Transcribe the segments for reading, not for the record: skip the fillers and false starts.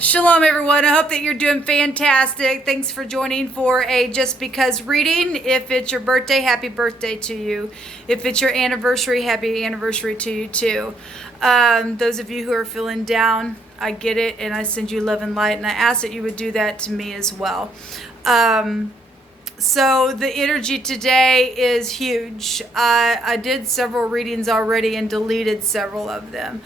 Shalom, everyone. I hope that you're doing fantastic. Thanks for joining for a Just Because reading. If it's your birthday, happy birthday to you. If it's your anniversary, happy anniversary to you too. Those of you who are feeling down, I get it, and I send you love and light, and I ask that you would do that to me as well. So the energy today is huge. I did several readings already and deleted several of them.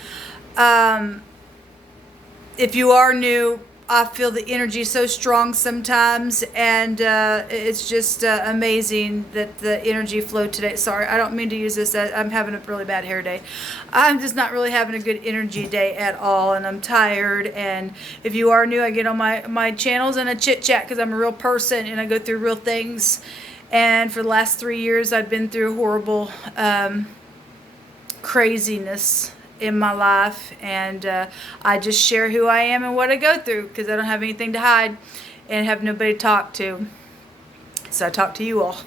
If you are new, I feel the energy so strong sometimes, and it's just amazing that the energy flow today. Sorry, I don't mean to use this. I'm having a really bad hair day. I'm just not really having a good energy day at all, and I'm tired. And if you are new, I get on my channels and I chit chat because I'm a real person and I go through real things. And for the last 3 years, I've been through horrible craziness in my life, and I just share who I am and what I go through because I don't have anything to hide and have nobody to talk to, so I talk to you all.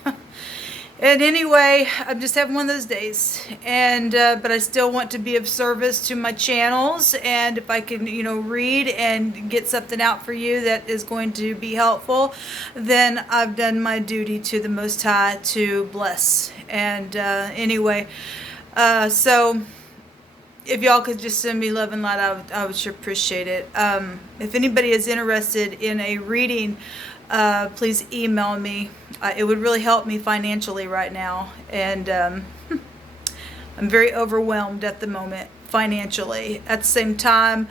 And anyway, I'm just having one of those days, and but I still want to be of service to my channels, and if I can read and get something out for you that is going to be helpful, then I've done my duty to the Most High to bless. And anyway, so if y'all could just send me love and light, I would sure appreciate it. If anybody is interested in a reading, please email me. It would really help me financially right now. And I'm very overwhelmed at the moment financially. At the same time,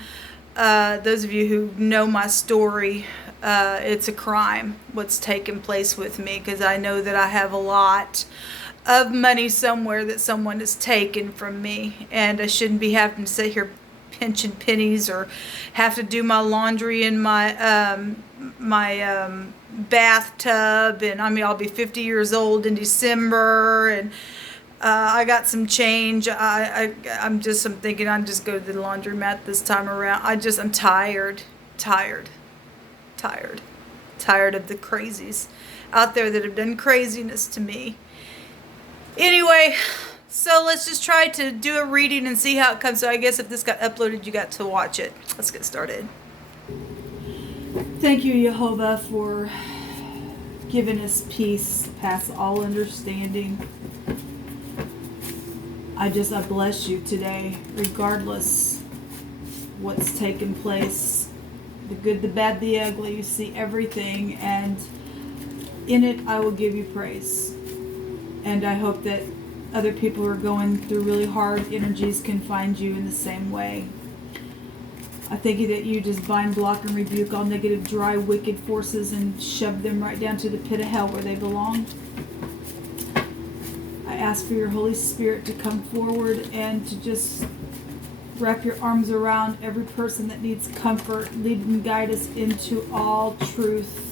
those of you who know my story, it's a crime what's taken place with me, because I know that I have a lot of money somewhere that someone has taken from me, and I shouldn't be having to sit here pinching pennies or have to do my laundry in my bathtub. And I mean, I'll be 50 years old in December, and I got some change. I'm thinking I'll just go to the laundromat this time around. I'm tired of the crazies out there that have done craziness to me. Anyway, so let's just try to do a reading and see how it comes. So I guess if this got uploaded, you got to watch it. Let's get started. Thank you, Jehovah, for giving us peace past all understanding. I bless you today, regardless what's taken place. The good, the bad, the ugly. You see everything, and in it I will give you praise. And I hope that other people who are going through really hard energies can find you in the same way. I thank you that you just bind, block, and rebuke all negative, dry, wicked forces and shove them right down to the pit of hell where they belong. I ask for your Holy Spirit to come forward and to just wrap your arms around every person that needs comfort, lead and guide us into all truth.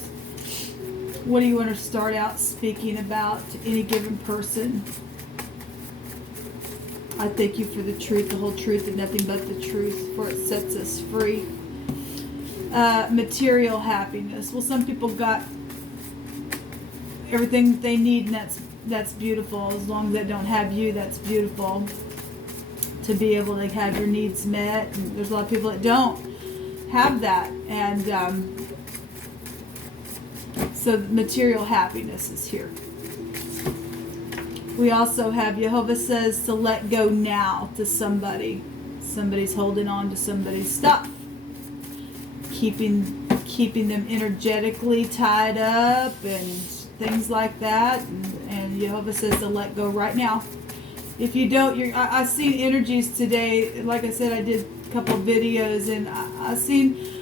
What do you want to start out speaking about to any given person? I thank you for the truth, the whole truth, and nothing but the truth, for it sets us free. Material happiness. Well, some people got everything they need, and that's beautiful. As long as they don't have you, that's beautiful. To be able to have your needs met. And there's a lot of people that don't have that. And so material happiness is here. We also have Jehovah says to let go now to somebody. Somebody's holding on to somebody's stuff. Keeping them energetically tied up and things like that. And Jehovah says to let go right now. If you don't, I've seen energies today. Like I said, I did a couple of videos, and I've seen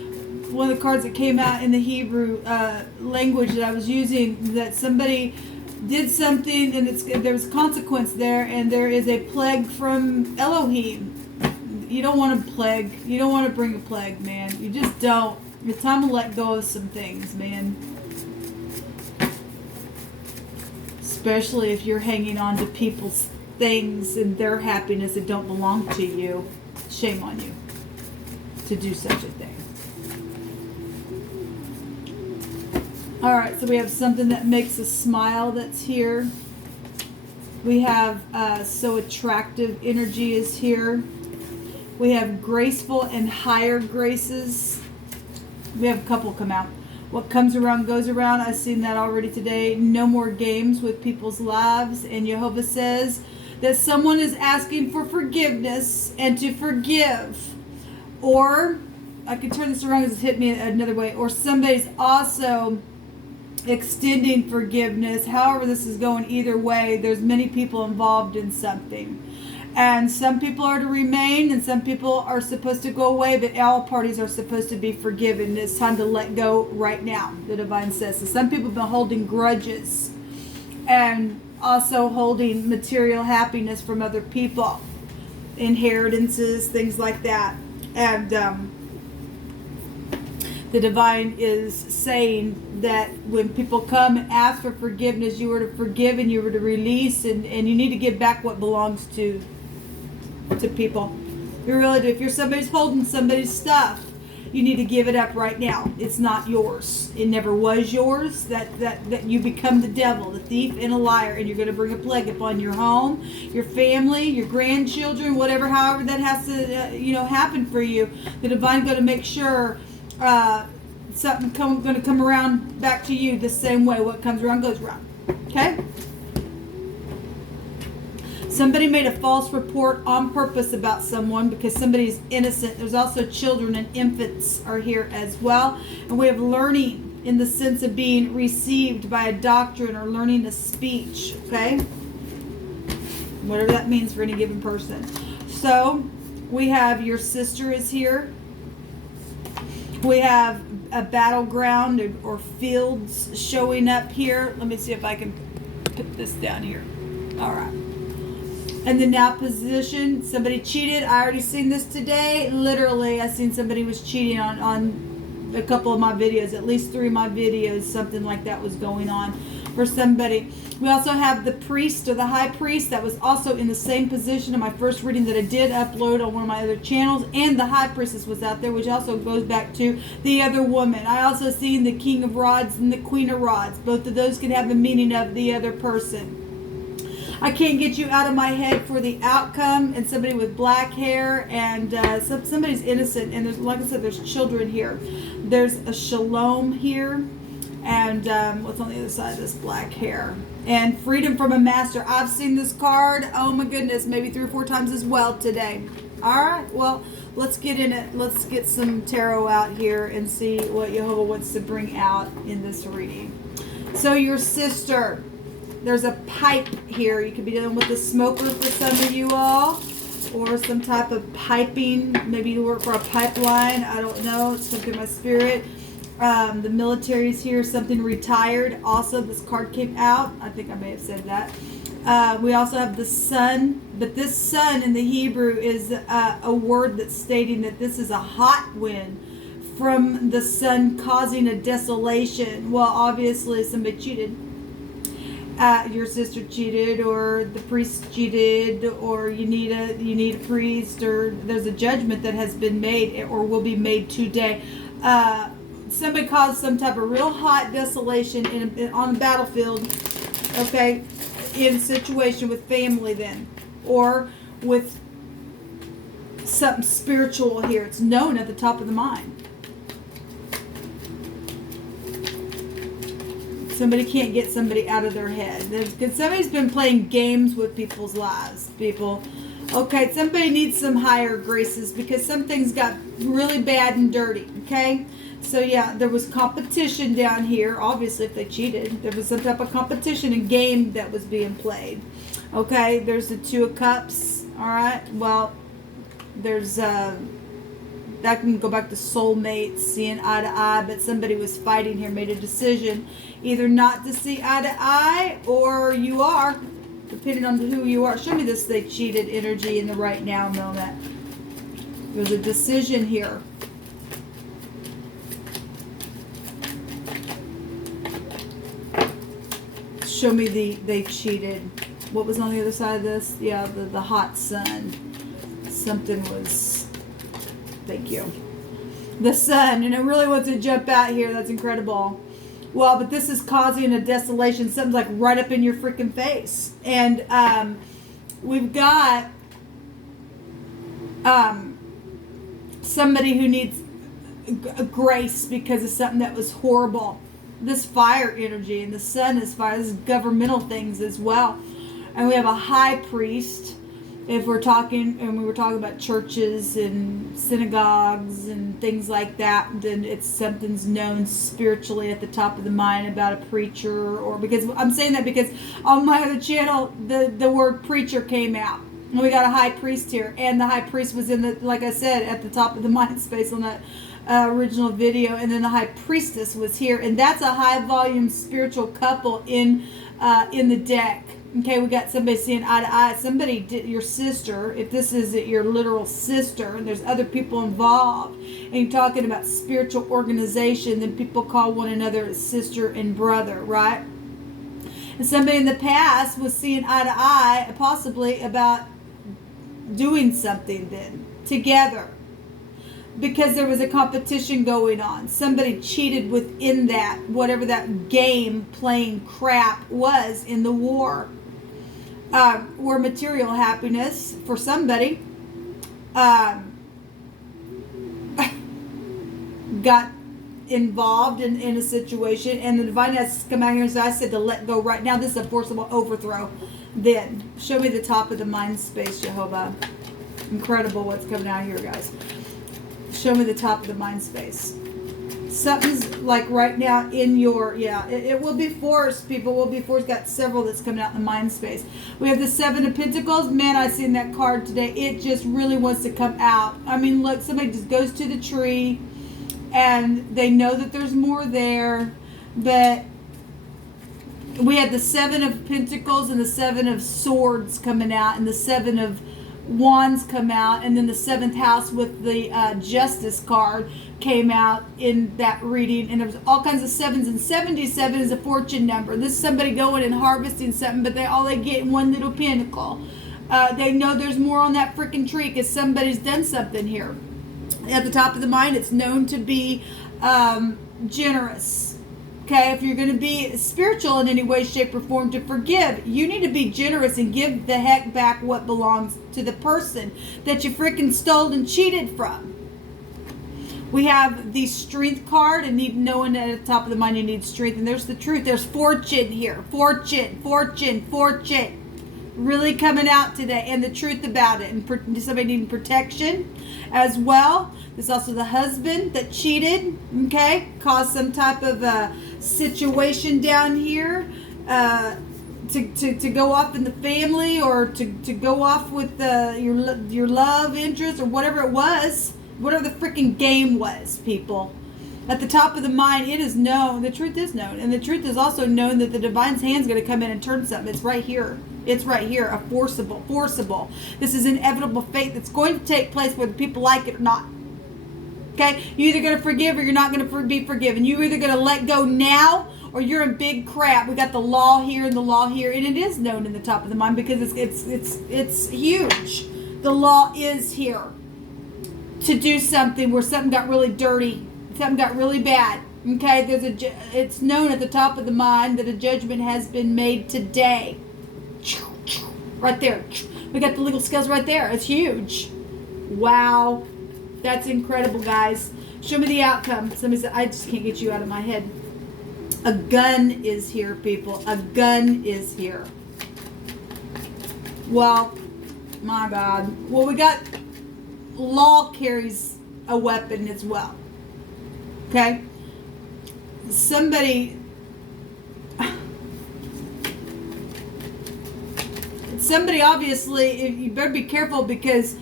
one of the cards that came out in the Hebrew language that I was using, that somebody did something and there's consequence there, and there is a plague from Elohim. You don't want a plague. You don't want to bring a plague, man. You just don't. It's time to let go of some things, man. Especially if you're hanging on to people's things and their happiness that don't belong to you. Shame on you to do such a thing. All right, so we have something that makes us smile that's here. We have so attractive energy is here. We have graceful and higher graces. We have a couple come out. What comes around goes around. I've seen that already today. No more games with people's lives. And Jehovah says that someone is asking for forgiveness and to forgive. Or, I can turn this around because it's hit me another way. Or somebody's also extending forgiveness. However this is going, either way, there's many people involved in something. And some people are to remain and some people are supposed to go away, but all parties are supposed to be forgiven. It's time to let go right now, the divine says. So some people have been holding grudges and also holding material happiness from other people, inheritances, things like that. And the divine is saying that when people come and ask for forgiveness, you are to forgive and you are to release, and you need to give back what belongs to people. You really do. If you're somebody's holding somebody's stuff, you need to give it up right now. It's not yours. It never was yours. That you become the devil, the thief, and a liar, and you're going to bring a plague upon your home, your family, your grandchildren, whatever, however that has to happen for you. The divine's going to make sure something going to come around back to you the same way. What comes around goes around. Okay? Somebody made a false report on purpose about someone because somebody's innocent. There's also children and infants are here as well. And we have learning in the sense of being received by a doctrine or learning a speech. Okay? Whatever that means for any given person. So, we have your sister is here. We have a battleground or fields showing up here. Let me see if I can put this down here. All right. And the now position, somebody cheated. I already seen this today. Literally, I seen somebody was cheating on a couple of my videos. At least 3 of my videos, something like that was going on for somebody. We also have the priest or the high priest that was also in the same position in my first reading that I did upload on one of my other channels. And the high priestess was out there, which also goes back to the other woman. I also seen the king of rods and the queen of rods. Both of those can have the meaning of the other person. I can't get you out of my head for the outcome, and somebody with black hair, and somebody's innocent, and there's, like I said, there's children here. There's a shalom here, and what's on the other side of this black hair? And freedom from a master. I've seen this card, oh my goodness, maybe 3 or 4 times as well today. All right, well, let's get in it. Let's get some tarot out here and see what Jehovah wants to bring out in this reading. So your sister, there's a pipe here. You could be dealing with a smoker for some of you all, or some type of piping. Maybe you work for a pipeline. I don't know. It's something in my spirit. The military's here. Something retired. Also, this card came out. I think I may have said that. We also have the sun. But this sun in the Hebrew is a word that's stating that this is a hot wind from the sun causing a desolation. Well, obviously, somebody cheated. Your sister cheated, or the priest cheated, or you need a priest, or there's a judgment that has been made or will be made today. Somebody caused some type of real hot desolation on a battlefield, okay, in a situation with family then, or with something spiritual here. It's known at the top of the mind. Somebody can't get somebody out of their head. Somebody's been playing games with people's lives, people. Okay, somebody needs some higher graces because some things got really bad and dirty, okay? So yeah, there was competition down here. Obviously, if they cheated, there was some type of competition and game that was being played. Okay, there's the 2 of Cups. All right, well, there's that can go back to soulmates, seeing eye to eye, but somebody was fighting here, made a decision either not to see eye to eye, or you are, depending on who you are. Show me this they cheated energy in the right now moment. There's a decision here. Show me they cheated. What was on the other side of this? Yeah, the hot sun. Something was... Thank you. The sun, and it really wants to jump out here. That's incredible. Well, but this is causing a desolation. Something's like right up in your freaking face. And we've got somebody who needs grace because of something that was horrible. This fire energy, and the sun is fire. This is governmental things as well. And we have a high priest. If we're talking, and we were talking about churches and synagogues and things like that, then it's something's known spiritually at the top of the mind about a preacher, or because I'm saying that because on my other channel, the word preacher came out. And we got a high priest here, and the high priest was in the, like I said, at the top of the mind space on that original video, and then the high priestess was here, and that's a high volume spiritual couple in the deck. Okay, we got somebody seeing eye to eye. Somebody, your sister, if this is your literal sister, and there's other people involved, and you're talking about spiritual organization, then people call one another sister and brother, right? And somebody in the past was seeing eye to eye, possibly about doing something then together, because there was a competition going on. Somebody cheated within that, whatever that game playing crap was in the war. Or material happiness for somebody got involved in a situation, and the divine has come out here and said, I said to let go right now. This is a forcible overthrow. Then show me the top of the mind space, Jehovah. Incredible what's coming out here, guys. Show me the top of the mind space. Something's like right now in your, it will be forced. People will be forced. Got several that's coming out in the mind space. We have the Seven of Pentacles. Man, I seen that card today. It just really wants to come out. I mean, look, somebody just goes to the tree and they know that there's more there, but we had the Seven of Pentacles and the Seven of Swords coming out, and the Seven of Wands come out, and then the 7th house with the Justice card came out in that reading, and there was all kinds of sevens, and 77 is a fortune number. This is somebody going and harvesting something, but all they get in one little pinnacle. They know there's more on that freaking tree because somebody's done something here. At the top of the mind, it's known to be generous. Okay, if you're going to be spiritual in any way, shape, or form, to forgive, you need to be generous and give the heck back what belongs to the person that you freaking stole and cheated from. We have the Strength card, and knowing that at the top of the mind you need strength. And there's the truth. There's fortune here. Fortune, fortune, fortune. Really coming out today, and the truth about it, and somebody needing protection as well. There's also the husband that cheated, okay, caused some type of a situation down here to go off in the family, or to go off with your love interest, or whatever it was, whatever the freaking game was, people. At the top of the mind, it is known, the truth is known, and the truth is also known that the divine's hand's going to come in and turn something. It's right here. It's right here, a forcible. This is inevitable fate that's going to take place whether people like it or not. Okay? You're either going to forgive or you're not going to be forgiven. You're either going to let go now or you're in big crap. We got the law here and the law here, and it is known in the top of the mind because it's huge. The law is here to do something where something got really dirty, something got really bad. Okay? It's known at the top of the mind that a judgment has been made today. Right there. We got the legal scales right there. It's huge. Wow. That's incredible, guys. Show me the outcome. Somebody said, I just can't get you out of my head. A gun is here, people. A gun is here. Well, my God. Well, we got law carries a weapon as well. Okay? Somebody obviously, you better be careful, because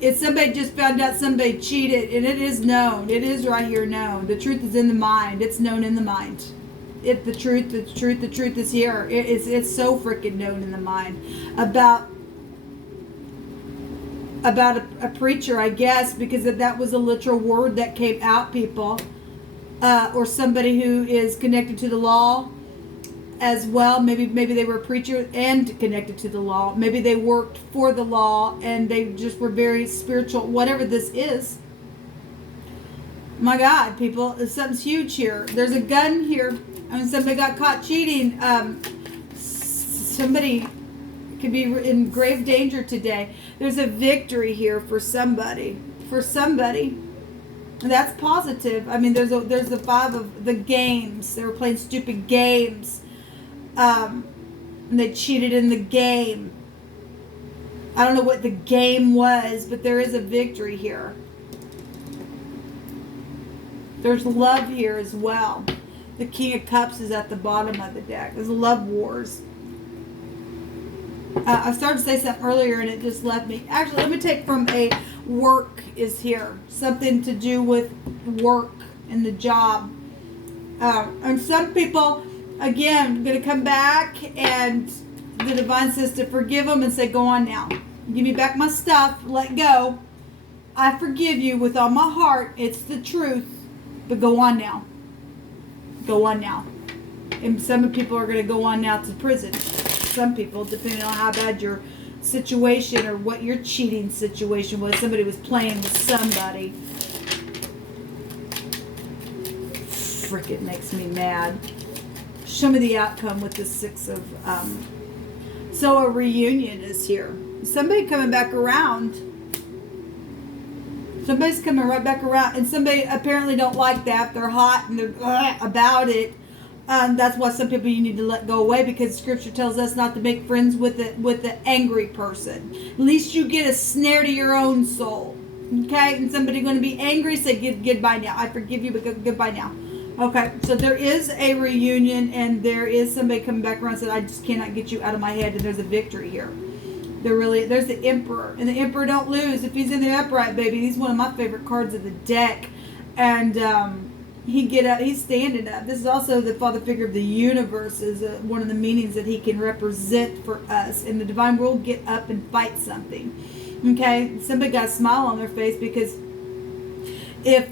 if somebody just found out somebody cheated, and it is known, it is right here known. The truth is in the mind. It's known in the mind. The truth is here. It's so freaking known in the mind. About a preacher, I guess, because that was a literal word that came out, people. Or somebody who is connected to the law as well. Maybe they were a preacher and connected to the law. Maybe they worked for the law and they just were very spiritual. Whatever this is. My God, people, something's huge here. There's a gun here. I mean, somebody got caught cheating. Somebody could be in grave danger today. There's a victory here for somebody. For somebody. And that's positive. I mean, there's the 5 of the games. They were playing stupid games. And they cheated in the game. I don't know what the game was, but there is a victory here. There's love here as well. The King of Cups is at the bottom of the deck. There's love wars. I started to say something earlier and it just left me. Actually, let me take from a work is here. Something to do with work and the job. And some people, again, going to come back and the divine says to forgive them and say, go on now. Give me back my stuff. Let go. I forgive you with all my heart. It's the truth. But go on now. Go on now. And some people are going to go on now to prison. Some people, depending on how bad your situation or what your cheating situation was. Somebody was playing with somebody. Frick, it makes me mad. Show me the outcome with the 6 of... so a reunion is here. Somebody coming back around. Somebody's coming right back around. And somebody apparently don't like that. They're hot and they're about it. That's why some people you need to let go away, because Scripture tells us not to make friends with the angry person. At least you get a snare to your own soul. Okay? And somebody going to be angry, say goodbye now. I forgive you, but goodbye now. Okay, so there is a reunion, and there is somebody coming back around and said, I just cannot get you out of my head, and there's a victory here. There's the Emperor, and the Emperor don't lose. If he's in the upright, baby, he's one of my favorite cards of the deck. And he get up, he's standing up. This is also the father figure of the universe, is one of the meanings that he can represent for us. And the divine will get up and fight something. Okay, somebody got a smile on their face, because if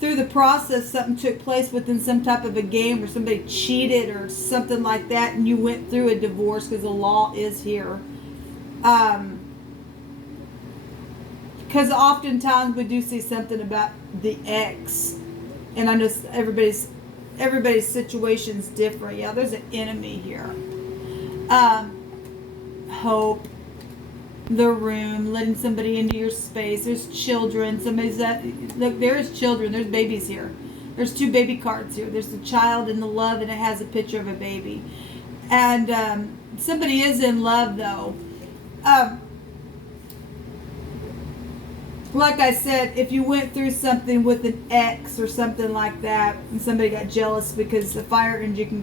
through the process something took place within some type of a game, or somebody cheated or something like that, and you went through a divorce, because the law is here. Because oftentimes we do see something about the ex, and I know everybody's situation's different. Yeah, there's an enemy here. Hope. The room, letting somebody into your space. There's children. Somebody's that. Look, there's children. There's babies here. There's 2 baby cards here. There's the child and the love, and it has a picture of a baby. And somebody is in love, though. Like I said, if you went through something with an ex or something like that, and somebody got jealous, because the fire energy can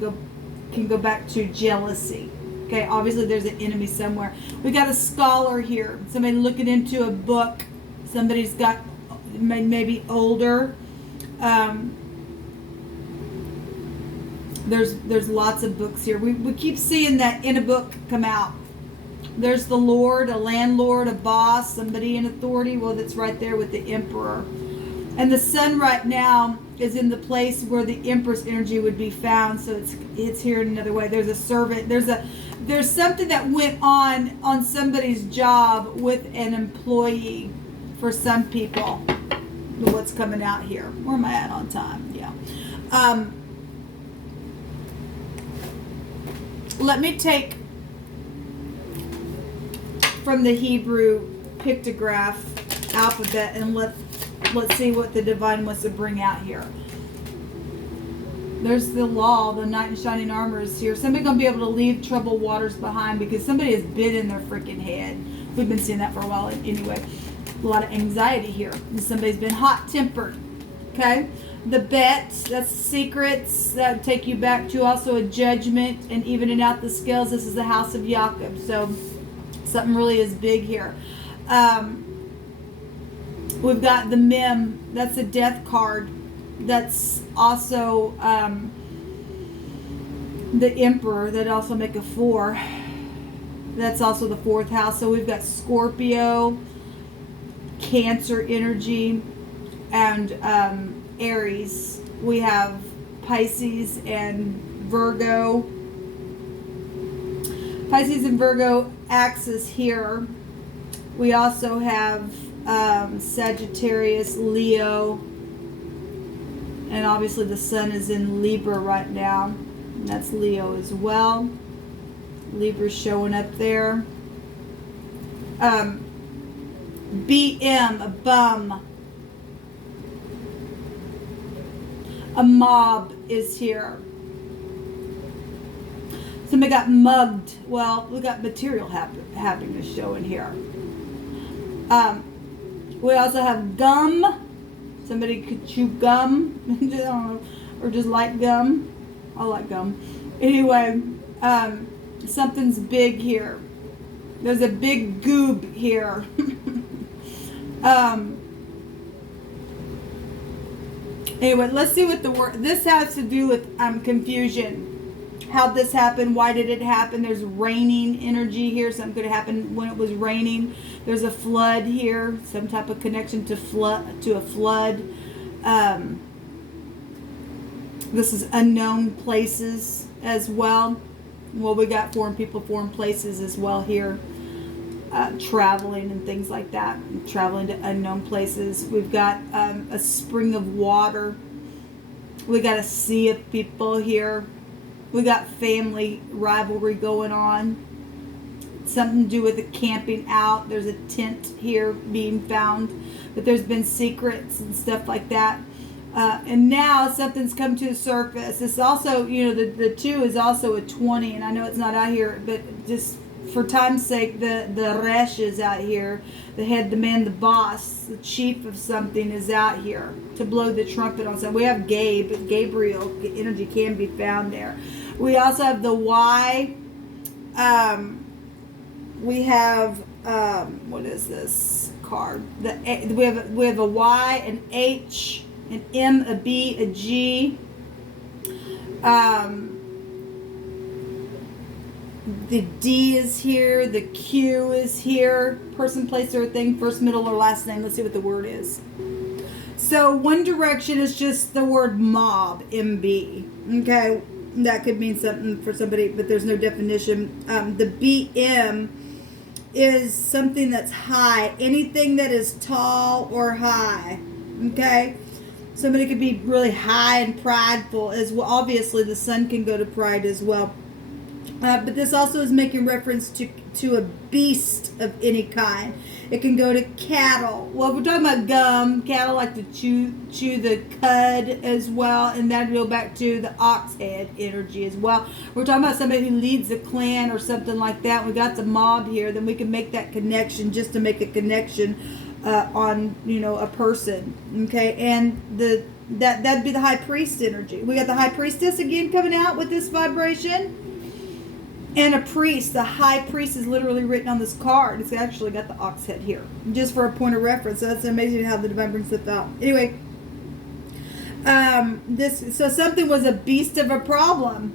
go back to jealousy. Okay, obviously there's an enemy somewhere. We got a scholar here. Somebody looking into a book. Somebody's got maybe older. There's lots of books here. We keep seeing that in a book come out. There's the Lord, a landlord, a boss, somebody in authority. Well, that's right there with the Emperor. And the Sun right now is in the place where the Empress energy would be found. So it's here in another way. There's a servant. There's something that went on somebody's job with an employee for some people. What's coming out here? Where am I at on time? Yeah. Let me take from the Hebrew pictograph alphabet, and let's see what the divine wants to bring out here. There's the law, the knight in shining armor is here. Somebody's going to be able to leave troubled waters behind, because somebody has been in their freaking head. We've been seeing that for a while anyway. A lot of anxiety here. And somebody's been hot-tempered. Okay? The bet, that's secrets that take you back to also a judgment, and evening out the scales. This is the house of Jacob. So something really is big here. We've got the Mem. That's a death card. That's also the Emperor. That also make a 4. That's also the 4th house. So we've got Scorpio, Cancer energy, and Aries. We have Pisces and Virgo. Pisces and Virgo axis here. We also have Sagittarius, Leo, and obviously the Sun is in Libra right now, and that's Leo as well. Libra's showing up there. BM, a bum. A mob is here. Somebody got mugged. Well, we got material having a show in here. We also have gum. Somebody could chew gum. I don't know, or just like gum. I like gum. Anyway, something's big here. There's a big goob here. Anyway, let's see what the word. This has to do with confusion. How this happened? Why did it happen? There's raining energy here. Something could have happened when it was raining. There's a flood here. Some type of connection to a flood. This is unknown places as well. Well, we got foreign people, foreign places as well here. Traveling and things like that. Traveling to unknown places. We've got a spring of water. We got a sea of people here. We got family rivalry going on. Something to do with the camping out. There's a tent here being found. But there's been secrets and stuff like that. And now something's come to the surface. It's also, the 2 is also a 20. And I know it's not out here, but just for time's sake, the Resh is out here. The head, the man, the boss, the chief of something is out here to blow the trumpet on something. We have Gabriel energy can be found there. We also have the Y. We have what is this card? We have a Y, an H, an M, a B, a G. The D is here. The Q is here. Person, place, or thing. First, middle, or last name. Let's see what the word is. So one direction is just the word mob, MB. Okay, that could mean something for somebody, but there's no definition. The BM is something that's high. Anything that is tall or high. Okay, somebody could be really high and prideful as well. Obviously, the sun can go to pride as well. But this also is making reference to a beast of any kind. It can go to cattle. Well, we're talking about gum. Cattle like to chew the cud as well. And that will go back to the ox head energy as well. We're talking about somebody who leads a clan or something like that. We got the mob here. Then we can make that connection just to make a connection on, a person. Okay. And that'd be the high priest energy. We got the high priestess again coming out with this vibration. And a priest, the high priest is literally written on this card. It's actually got the ox head here, just for a point of reference. So that's amazing how the divine brings stuff out. Anyway, so something was a beast of a problem.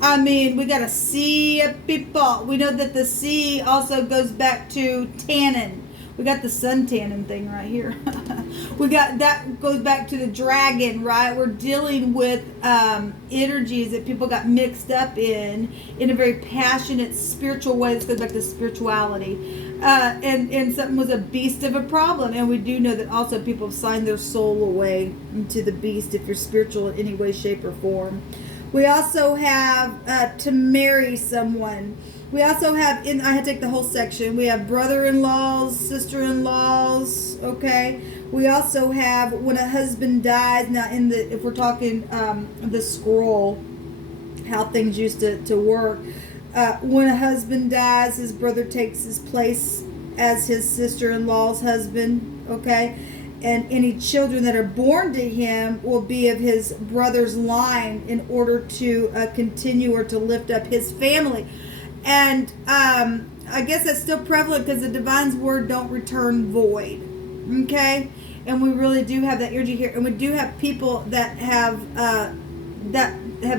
I mean, we got a sea of people. We know that the sea also goes back to tannin. We got the sun tannin thing right here. We got that goes back to the dragon, right? We're dealing with energies that people got mixed up in a very passionate spiritual way. This goes back to spirituality. And something was a beast of a problem. And we do know that also people have signed their soul away into the beast if you're spiritual in any way, shape, or form. We also have to marry someone. We also have, I had to take the whole section. We have brother-in-laws, sister-in-laws, okay? We also have when a husband dies. Now, if we're talking the scroll, how things used to work. When a husband dies, his brother takes his place as his sister-in-law's husband, okay? And any children that are born to him will be of his brother's line in order to continue or to lift up his family. And I guess that's still prevalent because the divine's word don't return void. Okay? And we really do have that energy here. And we do have people that have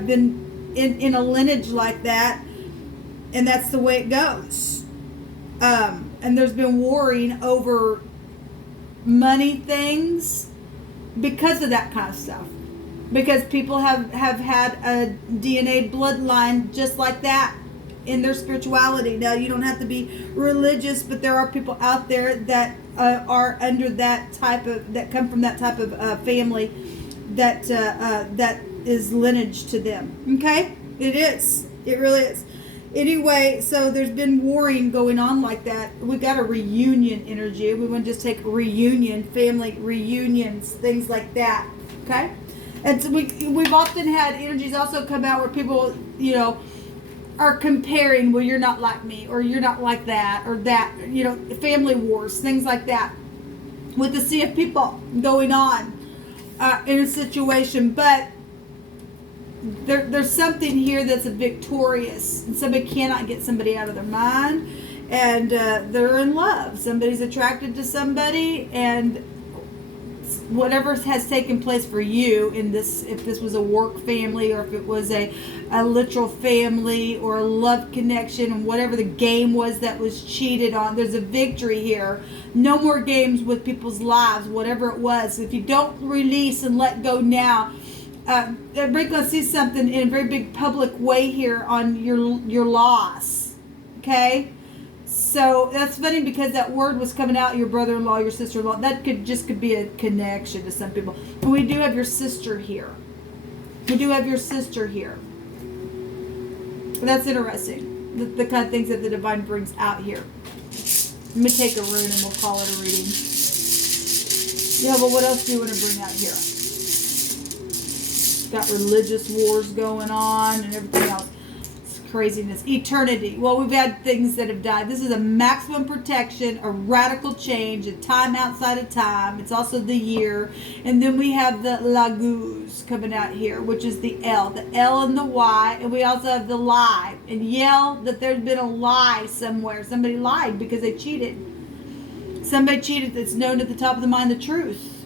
been in a lineage like that. And that's the way it goes. And there's been warring over money things because of that kind of stuff. Because people have had a DNA bloodline just like that in their spirituality. Now, you don't have to be religious, but there are people out there that are under that that come from that type of family that is lineage to them. Okay? It is. It really is. Anyway, so there's been warring going on like that. We got a reunion energy. We want to just take reunion, family reunions, things like that. Okay? And so we've often had energies also come out where people, you know, are comparing, well, you're not like me, or you're not like that, or that, you know, family wars, things like that, with the sea of people going on in a situation. But there's something here that's victorious, and somebody cannot get somebody out of their mind, and they're in love. Somebody's attracted to somebody, and whatever has taken place for you in this, if this was a work family, or if it was a literal family, or a love connection, and whatever the game was that was cheated on, there's a victory here. No more games with people's lives, whatever it was. If you don't release and let go now, everybody's going to see something in a very big public way here on your loss. Okay? So that's funny, because that word was coming out, your brother-in-law, your sister-in-law. That could be a connection to some people. But we do have your sister here. We do have your sister here. That's interesting. The kind of things that the divine brings out here. Let me take a rune and we'll call it a reading. Yeah, but what else do you want to bring out here? Got religious wars going on and everything else. Craziness. Eternity. Well, we've had things that have died. This is a maximum protection, a radical change, a time outside of time. It's also the year. And then we have the Laguz coming out here, which is the L and the Y. And we also have the lie. And yell that there's been a lie somewhere. Somebody lied because they cheated. Somebody cheated that's known at the top of the mind the truth.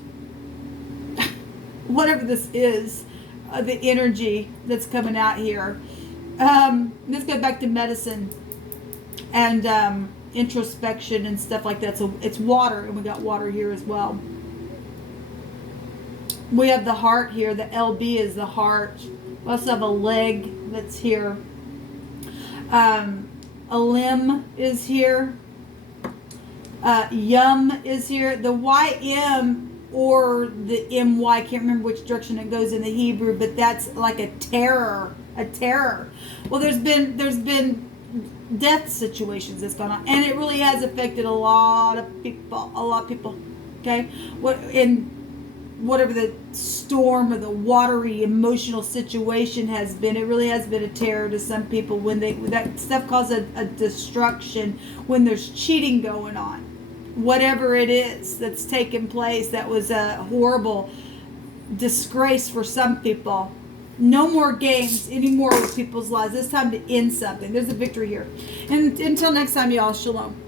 Whatever this is, the energy that's coming out here. Let's go back to medicine and introspection and stuff like that. So it's water, and we got water here as well. We have the heart here. The LB is the heart. We also have a leg that's here. A limb is here. Yum is here. The YM or the MY, I can't remember which direction it goes in the Hebrew, but that's like a terror. A terror. Well, there's been death situations that's gone on, and it really has affected a lot of people. Okay, whatever the storm or the watery emotional situation has been, it really has been a terror to some people when that stuff causes a destruction when there's cheating going on. Whatever it is that's taken place, that was a horrible disgrace for some people. No more games anymore with people's lives. It's time to end something. There's a victory here. And until next time, y'all, shalom.